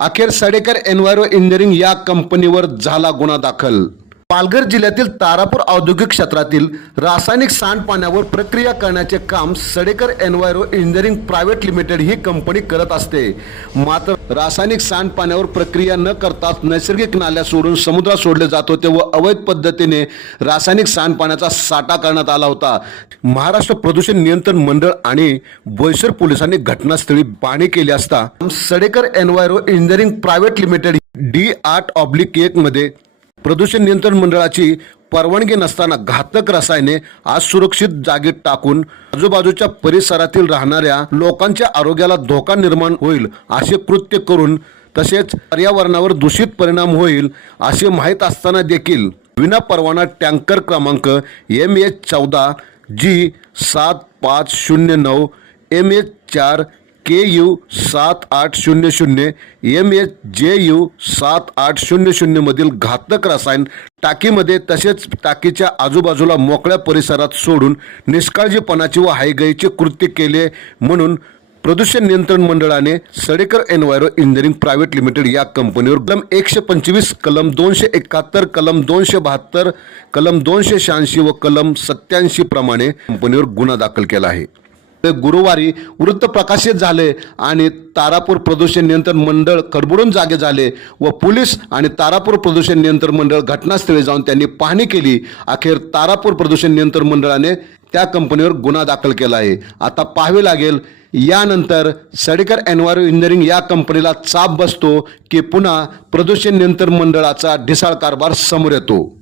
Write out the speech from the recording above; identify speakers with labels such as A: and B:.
A: अखेर Sadekar enviro engineering या कंपनीवर झाला गुन्हा दाखल. पालघर जिल्ह्यातील तारापूर औद्योगिक क्षेत्रातील रासायनिक सांडपाण्यावर प्रक्रिया करण्याचे काम Sadekar enviro engineering private limited ही कंपनी करत असते. मात्र रासायनिक सांडपाण्यावर प्रक्रिया न करता नैसर्गिक नाल्या सोडून समुद्रात सोडले जात होते व अवैध पद्धतीने रासायनिक सांडपाण्याचा साठा करण्यात आला होता. महाराष्ट्र प्रदूषण नियंत्रण मंडळ आणि बोईसर पोलिसांनी घटनास्थळी पाणी केली असता Sadekar enviro engineering private limited D आठ ऑब्लिक एक मध्ये प्रदूषण नियंत्रण मंडळाची परवानगी नसताना घातक रसायने आज सुरक्षित जागेत टाकून आजूबाजूच्या परिसरातील राहणाऱ्या लोकांच्या आरोग्याला धोका निर्माण होईल असे कृत्य करून तसेच पर्यावरणावर दूषित परिणाम होईल असे माहीत असताना देखील विना परवाना टँकर क्रमांक एम एच चौदा जी सात पाच शून्य नऊ एम एच चार के यू सात आठ शून्य शून्य एम एच जे यू सात आठ शून्य शून्यमधील घातक रसायन टाकीमध्ये तसेच टाकीच्या आजूबाजूला मोकळ्या परिसरात सोडून निष्काळजीपणाची व हायगाईचे कृत्य केले म्हणून प्रदूषण नियंत्रण मंडळाने Sadekar enviro engineering private limited या कंपनीवर कलम एकशे पंचवीस कलम दोनशे एकाहत्तर कलम दोनशे बहात्तर कलम दोनशे शहाऐंशी व कलम सत्याऐंशी प्रमाणे कंपनीवर गुन्हा दाखल केला आहे. ते गुरुवारी वृत्त प्रकाशित झाले आणि तारापूर प्रदूषण नियंत्रण मंडळ कडबुडून जागे झाले व पोलीस आणि तारापूर प्रदूषण नियंत्रण मंडळ घटनास्थळी जाऊन त्यांनी पाहणी केली. अखेर तारापूर प्रदूषण नियंत्रण मंडळाने त्या कंपनीवर गुन्हा दाखल केला आहे. आता पाहावे लागेल यानंतर सडेकर एन्व्हायरो इंजिनिअरिंग या कंपनीला चाप बसतो की पुन्हा प्रदूषण नियंत्रण मंडळाचा ढिसाळ कारभार समोर येतो.